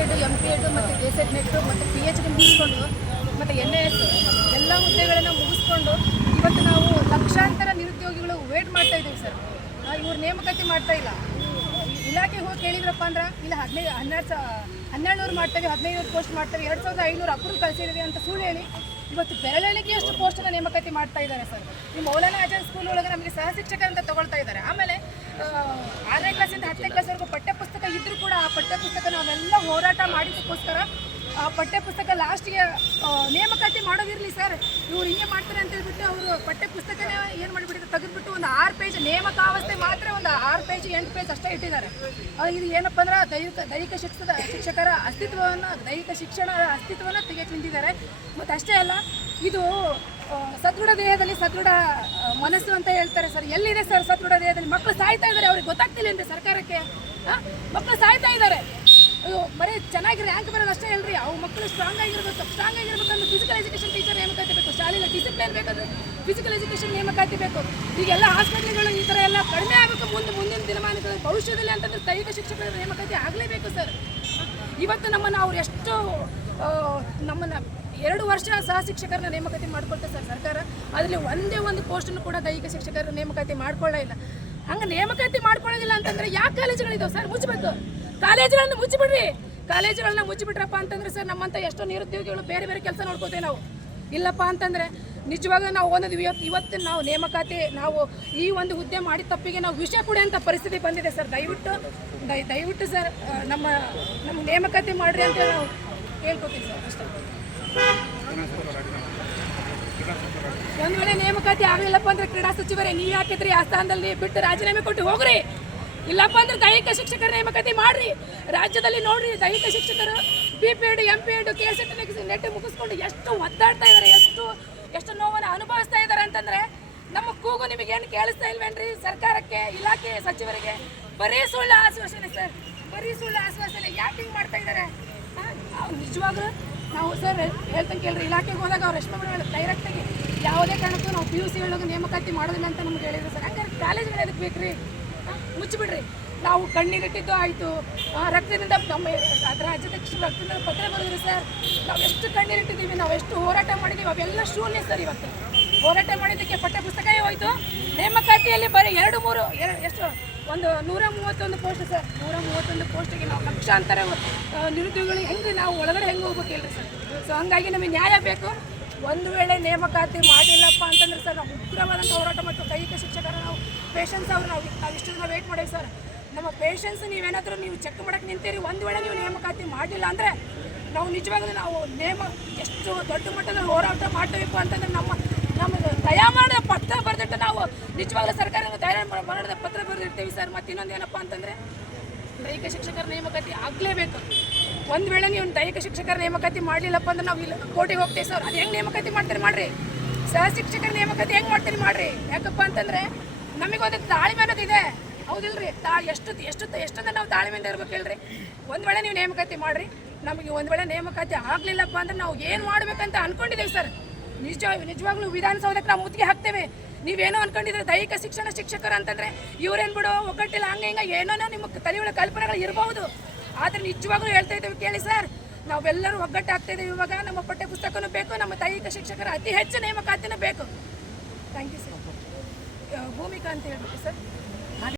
Ed, MP.Ed ಮತ್ತು KCET net ಮತ್ತು PhD ಮುಗಿಸ್ಕೊಂಡು ಮತ್ತು NIS ಎಲ್ಲ ಹುದ್ದೆಗಳನ್ನು ಮುಗಿಸ್ಕೊಂಡು ಇವತ್ತು ನಾವು ಲಕ್ಷಾಂತರ ನಿರುದ್ಯೋಗಿಗಳು ವೇಟ್ ಮಾಡ್ತಾ ಇದ್ದೀವಿ ಸರ್. ಇವ್ರು ನೇಮಕಾತಿ ಮಾಡ್ತಾ ಇಲ್ಲ. ಇಲಾಖೆಗೆ ಹೋಗಿ ಕೇಳಿದ್ರಪ್ಪ ಅಂದ್ರೆ ಇಲ್ಲ 1200 ಮಾಡ್ತೇವೆ, 1500 ಪೋಸ್ಟ್ ಮಾಡ್ತೇವೆ, 2500 ಅಪ್ರೂವ್ ಕಳಿಸಿದ್ದೀವಿ ಅಂತ ಸುಳ್ಳು ಹೇಳಿ ಇವತ್ತು ಬೆರಳೆಣಿಕೆಯಷ್ಟು ಪೋಸ್ಟನ್ನು ನೇಮಕಾತಿ ಮಾಡ್ತಾ ಇದ್ದಾರೆ ಸರ್. ಈ ಮೌಲಾನಾ ಆಜಾದ್ ಸ್ಕೂಲ್ ಒಳಗೆ ನಮಗೆ ಸಹ ಶಿಕ್ಷಕರಂತ ತಗೊಳ್ತಾ ಇದ್ದಾರೆ. ಆಮೇಲೆ 6ನೇ ಕ್ಲಾಸಿಂದ 10ನೇ ಕ್ಲಾಸ್ವರೆಗೂ ಪಠ್ಯಪುಸ್ತಕ ಇದ್ದರೂ ಕೂಡ ಆ ಪಠ್ಯಪುಸ್ತಕ ನಾವೆಲ್ಲ ಹೋರಾಟ ಮಾಡಿದ್ದಕ್ಕೋಸ್ಕರ ಆ ಪಠ್ಯಪುಸ್ತಕ ಲಾಸ್ಟಿಗೆ ನೇಮಕಾತಿ ಮಾಡೋದಿರಲಿ ಸರ್, ಇವ್ರು ಹಿಂಗೆ ಮಾಡ್ತಾರೆ ಅಂತ ಹೇಳ್ಬಿಟ್ಟು ಅವರು ಪಠ್ಯಪುಸ್ತಕನೇ ಏನು ಮಾಡಿಬಿಟ್ಟಿದ್ದಾರೆ, ತೆಗೆದುಬಿಟ್ಟು ಒಂದು 6 ಪೇಜ್ ನೇಮಕಾವಸ್ಥೆ ಮಾತ್ರ ಒಂದು 6 ಪೇಜ್ 8 ಪೇಜ್ ಅಷ್ಟೇ ಇಟ್ಟಿದ್ದಾರೆ. ಇದು ಏನಪ್ಪ ಅಂದ್ರೆ ದೈಹಿಕ ಶಿಕ್ಷಕರ ಅಸ್ತಿತ್ವವನ್ನು, ದೈಹಿಕ ಶಿಕ್ಷಣದ ಅಸ್ತಿತ್ವವನ್ನು ತೆಗೆದು ನಿಂತಿದ್ದಾರೆ. ಮತ್ತು ಅಷ್ಟೇ ಅಲ್ಲ, ಇದು ಸದೃಢ ದೇಹದಲ್ಲಿ ಸದೃಢ ಮನಸ್ಸು ಅಂತ ಹೇಳ್ತಾರೆ ಸರ್. ಎಲ್ಲಿದೆ ಸರ್ ಸದೃಢ ದೇಹದಲ್ಲಿ? ಮಕ್ಕಳು ಸಾಯ್ತಾ ಇದ್ದಾರೆ, ಅವ್ರಿಗೆ ಗೊತ್ತಾಗ್ತಿಲ್ಲ ಅಂದರೆ ಸರ್ಕಾರಕ್ಕೆ. ಮಕ್ಕಳು ಸಾಯ್ತಾ ಇದ್ದಾರೆ. ಬರೀ ಚೆನ್ನಾಗಿ ರ್ಯಾಂಕ್ ಬರೋದು ಅಷ್ಟೇ ಹೇಳ್ರಿ, ಅವು ಮಕ್ಕಳು ಸ್ಟ್ರಾಂಗ್ ಆಗಿರ್ಬೇಕಂದ್ರೆ ಫಿಸಿಕಲ್ ಎಜುಕೇಷನ್ ಟೀಚರ್ ನೇಮಕಾತಿ ಬೇಕು, ಶಾಲೆಯಲ್ಲಿ ಡಿಸಿಪ್ಲಿನ್ ಬೇಕಂದ್ರೆ ಫಿಸಿಕಲ್ ಎಜುಕೇಷನ್ ನೇಮಕಾತಿ ಬೇಕು. ಈಗೆಲ್ಲ ಹಾಸ್ಪಿಟ್ಲ್ಗಳು ಈ ಥರ ಎಲ್ಲ ಕಡಿಮೆ ಆಗಬೇಕು ಮುಂದಿನ ದಿನಮಾನಗಳಲ್ಲಿ, ಭವಿಷ್ಯದಲ್ಲಿ ಅಂತಂದ್ರೆ ದೈಹಿಕ ಶಿಕ್ಷಕರ ನೇಮಕಾತಿ ಆಗಲೇಬೇಕು ಸರ್. ಇವತ್ತು ನಮ್ಮನ್ನು ಅವ್ರು ಎಷ್ಟು ನಮ್ಮನ್ನು 2 ವರ್ಷ ಸಹ ಶಿಕ್ಷಕರನ್ನ ನೇಮಕಾತಿ ಮಾಡ್ಕೊಳ್ತಾರೆ ಸರ್ ಸರ್ಕಾರ. ಅದರಲ್ಲಿ ಒಂದೇ ಒಂದು ಪೋಸ್ಟನ್ನು ಕೂಡ ದೈಹಿಕ ಶಿಕ್ಷಕರ ನೇಮಕಾತಿ ಮಾಡ್ಕೊಳ್ಳೇ ಇಲ್ಲ. ಹಂಗೆ ನೇಮಕಾತಿ ಮಾಡ್ಕೊಳ್ಳೋದಿಲ್ಲ ಅಂತಂದರೆ ಯಾಕೆ ಕಾಲೇಜುಗಳಿದಾವೆ ಸರ್? ಮುಚ್ಚಬೇಕು, ಕಾಲೇಜುಗಳನ್ನ ಮುಚ್ಚಿಬಿಡ್ರಿ. ಕಾಲೇಜುಗಳನ್ನ ಮುಚ್ಚಿಬಿಟ್ರಪ್ಪ ಅಂತಂದ್ರೆ ಸರ್ ನಮ್ಮಂಥ ಎಷ್ಟೋ ನಿರುದ್ಯೋಗಿಗಳು ಬೇರೆ ಬೇರೆ ಕೆಲಸ ನೋಡ್ಕೋತೇವೆ ನಾವು. ಇಲ್ಲಪ್ಪ ಅಂತಂದರೆ ನಿಜವಾಗ ನಾವು ಓದಿದ್ವಿ. ಇವತ್ತು ನಾವು ನೇಮಕಾತಿ ನಾವು ಈ ಒಂದು ಹುದ್ದೆ ಮಾಡಿದ ತಪ್ಪಿಗೆ ನಾವು ವಿಷ ಕೊಡುವಂಥ ಪರಿಸ್ಥಿತಿ ಬಂದಿದೆ ಸರ್. ದಯವಿಟ್ಟು ಸರ್ ನಮ್ಮ ನೇಮಕಾತಿ ಮಾಡಿರಿ ಅಂತ ನಾವು ಹೇಳ್ಕೊತೀವಿ ಸರ್ ಅಷ್ಟೇ. ಒಂದು ವೇಳೆ ನೇಮಕಾತಿ ಆಗಲಿಲ್ಲಪ್ಪ ಅಂದ್ರೆ ಕ್ರೀಡಾ ಸಚಿವರೇ ನೀವು ಯಾಕಿದ್ರಿ ಆ ಸ್ಥಾನದಲ್ಲಿ ಬಿಟ್ಟು ರಾಜೀನಾಮೆ ಕೊಟ್ಟು ಹೋಗ್ರಿ. ಇಲ್ಲಪ್ಪ ಅಂದ್ರೆ ದೈಹಿಕ ಶಿಕ್ಷಕರ ನೇಮಕಾತಿ ಮಾಡ್ರಿ. ರಾಜ್ಯದಲ್ಲಿ ನೋಡ್ರಿ, ದೈಹಿಕ ಶಿಕ್ಷಕರು BP.Ed, MP.Ed, KCET ನೆಟ್ ಮುಗಿಸ್ಕೊಂಡು ಎಷ್ಟು ಒದ್ದಾಡ್ತಾ ಇದ್ದಾರೆ, ಎಷ್ಟು ನೋವನ್ನು ಅನುಭವಿಸ್ತಾ ಇದ್ದಾರೆ ಅಂತಂದ್ರೆ ನಮ್ಮ ಕೂಗು ನಿಮಗೇನು ಕೇಳಿಸ್ತಾ ಇಲ್ವೇನ್ರಿ ಸರ್ಕಾರಕ್ಕೆ, ಇಲಾಖೆ ಸಚಿವರಿಗೆ? ಬರೀ ಸುಳ್ಳು ಆಶ್ವಾಸನೆ ಸರ್, ಬರೀ ಸುಳ್ಳು ಆಶ್ವಾಸನೆ. ಯಾಕೆ ಹಿಂಗೆ ಮಾಡ್ತಾ ಇದ್ದಾರೆ? ನಿಜವಾಗ್ಲೂ ನಾವು ಸರ್ ಹೇಳ್ತಂಗೆ ಕೇಳ್ರಿ, ಇಲಾಖೆಗೆ ಹೋದಾಗ ಅವ್ರು ರೇಷ್ಮೆ ಮೇಡಮ್ ಡೈರೆಕ್ಟಾಗಿ ಯಾವುದೇ ಕಾರಣಕ್ಕೂ ನಾವು PUC ಒಳಗೆ ನೇಮಕಾತಿ ಮಾಡೋದಿಲ್ಲ ಅಂತ ನಮ್ಗೆ ಹೇಳಿದ್ರು ಸರ್. ಹಂಗಾರೆ ಕಾಲೇಜ್ಗಳು ಎದಕ್ಕೆ ಬೇಕ್ರಿ? ಮುಚ್ಚಿಬಿಡ್ರಿ. ನಾವು ಕಣ್ಣೀರಿಟ್ಟಿದ್ದು ಆಯಿತು, ರಕ್ತದಿಂದ ನಮ್ಮ ರಾಜ್ಯಾಧ್ಯಕ್ಷರು ರಕ್ತದಿಂದ ಪತ್ರ ಬರೆದ್ರು ಸರ್. ನಾವು ಎಷ್ಟು ಕಣ್ಣೀರಿಟ್ಟಿದ್ದೀವಿ, ನಾವು ಎಷ್ಟು ಹೋರಾಟ ಮಾಡಿದ್ದೀವಿ, ಅವೆಲ್ಲ ಶೂನ್ಯ ಸರ್. ಇವತ್ತು ಹೋರಾಟ ಮಾಡಿದ್ದಕ್ಕೆ ಪಠ್ಯಪುಸ್ತಕವೇ ಹೋಯಿತು. ನೇಮಕಾತಿಯಲ್ಲಿ ಬರೀ 2-3 ಎಷ್ಟು ಒಂದು 131 ಪೋಸ್ಟ್ ಸರ್. 131 ಪೋಸ್ಟಿಗೆ ನಾವು ಲಕ್ಷಾಂತರ ನಿರುದ್ಯೋಗಿಗಳು ಹೆಂಗೆ ನಾವು ಒಳಗಡೆ ಹೆಂಗೆ ಹೋಗ್ಬೇಕು ಹೇಳ್ರಿ ಸರ್. ಸೊ ಹಂಗಾಗಿ ನಮಗೆ ನ್ಯಾಯ ಬೇಕು. ಒಂದು ವೇಳೆ ನೇಮಕಾತಿ ಮಾಡಿಲ್ಲಪ್ಪ ಅಂತಂದ್ರೆ ಸರ್ ನಾವು ಉಗ್ರವಾದಂಥ ಹೋರಾಟ ಮತ್ತು ದೈಹಿಕ ಶಿಕ್ಷಕರ ನಾವು ಪೇಷನ್ಸ್ ಅವರು ನಾವು ಇಷ್ಟು ದಿನ ವೇಟ್ ಮಾಡೀವಿ ಸರ್. ನಮ್ಮ ಪೇಷನ್ಸ್ ನೀವೇನಾದರೂ ನೀವು ಚೆಕ್ ಮಾಡೋಕ್ಕೆ ನಿಂತೀರಿ, ಒಂದು ವೇಳೆ ನೀವು ನೇಮಕಾತಿ ಮಾಡಲಿಲ್ಲ ಅಂದರೆ ನಾವು ನಿಜವಾಗ್ಲೂ ನಾವು ಎಷ್ಟು ದೊಡ್ಡ ಮಟ್ಟದ ಹೋರಾಟ ಮಾಡಬೇಕು ಅಂತಂದ್ರೆ ನಮ್ಮ ದಯಾಮರಣ ಪತ್ರ ಬರೆದಿಟ್ಟು ನಾವು ನಿಜವಾಗ್ಲೂ ಸರ್ಕಾರದ ದಯಾಮರಣದ ಪತ್ರ ಬರೆದಿರ್ತೀವಿ ಸರ್. ಮತ್ತು ಇನ್ನೊಂದು ಏನಪ್ಪ ಅಂತಂದರೆ ದೈಹಿಕ ಶಿಕ್ಷಕರ ನೇಮಕಾತಿ ಆಗಲೇಬೇಕು. ಒಂದು ವೇಳೆ ನೀವು ದೈಹಿಕ ಶಿಕ್ಷಕರ ನೇಮಕಾತಿ ಮಾಡಲಿಲ್ಲಪ್ಪ ಅಂದ್ರೆ ನಾವು ಇಲ್ಲಿ ಕೋರ್ಟಿಗೆ ಹೋಗ್ತೀವಿ ಸರ್. ಅದು ಹೆಂಗೆ ನೇಮಕಾತಿ ಮಾಡ್ತೀರಿ ಮಾಡಿರಿ, ಸಹ ಶಿಕ್ಷಕರ ನೇಮಕಾತಿ ಹೆಂಗೆ ಮಾಡ್ತೀರಿ ಮಾಡಿರಿ. ಯಾಕಪ್ಪ ಅಂತಂದರೆ ನಮಗೊಂದು ತಾಳ್ಮೆ ಅನ್ನೋದಿದೆ, ಹೌದಿಲ್ರಿ? ಎಷ್ಟೊಂದು ನಾವು ತಾಳ್ಮೆಯಿಂದ ಇರ್ಬೇಕು ಹೇಳ್ರಿ. ಒಂದು ವೇಳೆ ನೀವು ನೇಮಕಾತಿ ಮಾಡಿರಿ, ನಮಗೆ ಒಂದು ವೇಳೆ ನೇಮಕಾತಿ ಆಗಲಿಲ್ಲಪ್ಪ ಅಂದ್ರೆ ನಾವು ಏನು ಮಾಡಬೇಕಂತ ಅಂದ್ಕೊಂಡಿದ್ದೀವಿ ಸರ್. ನಿಜವಾಗ್ಲೂ ವಿಧಾನಸೌಧಕ್ಕೆ ನಾವು ಮುತ್ತಿಗೆ ಹಾಕ್ತೇವೆ. ನೀವೇನೋ ಅಂದ್ಕೊಂಡಿದ್ರೆ ದೈಹಿಕ ಶಿಕ್ಷಕರು ಅಂತಂದರೆ ಇವ್ರೇನು ಬಿಡೋ ಒಗ್ಗಟ್ಟಿಲ್ಲ ಹಂಗೆ ಏನೋ ನಿಮ್ಮ ತಲೆಯೊಳಗೆ ಕಲ್ಪನೆಗಳು ಇರಬಹುದು. ಆದರೆ ನಿಜವಾಗ್ಲೂ ಹೇಳ್ತಾ ಇದ್ದೇವೆ ಕೇಳಿ ಸರ್, ನಾವೆಲ್ಲರೂ ಒಗ್ಗಟ್ಟು ಆಗ್ತಾ ಇದ್ದೇವೆ. ಇವಾಗ ನಮ್ಮ ಪಠ್ಯ ಪುಸ್ತಕನೂ ಬೇಕು, ನಮ್ಮ ದೈಹಿಕ ಶಿಕ್ಷಕರ ಅತಿ ಹೆಚ್ಚು ನೇಮಕಾತಿನೂ ಬೇಕು. Thank you sir. ಭೂಮಿಕಾ ಅಂತ ಹೇಳ್ಬಿಟ್ಟು ಸರ್.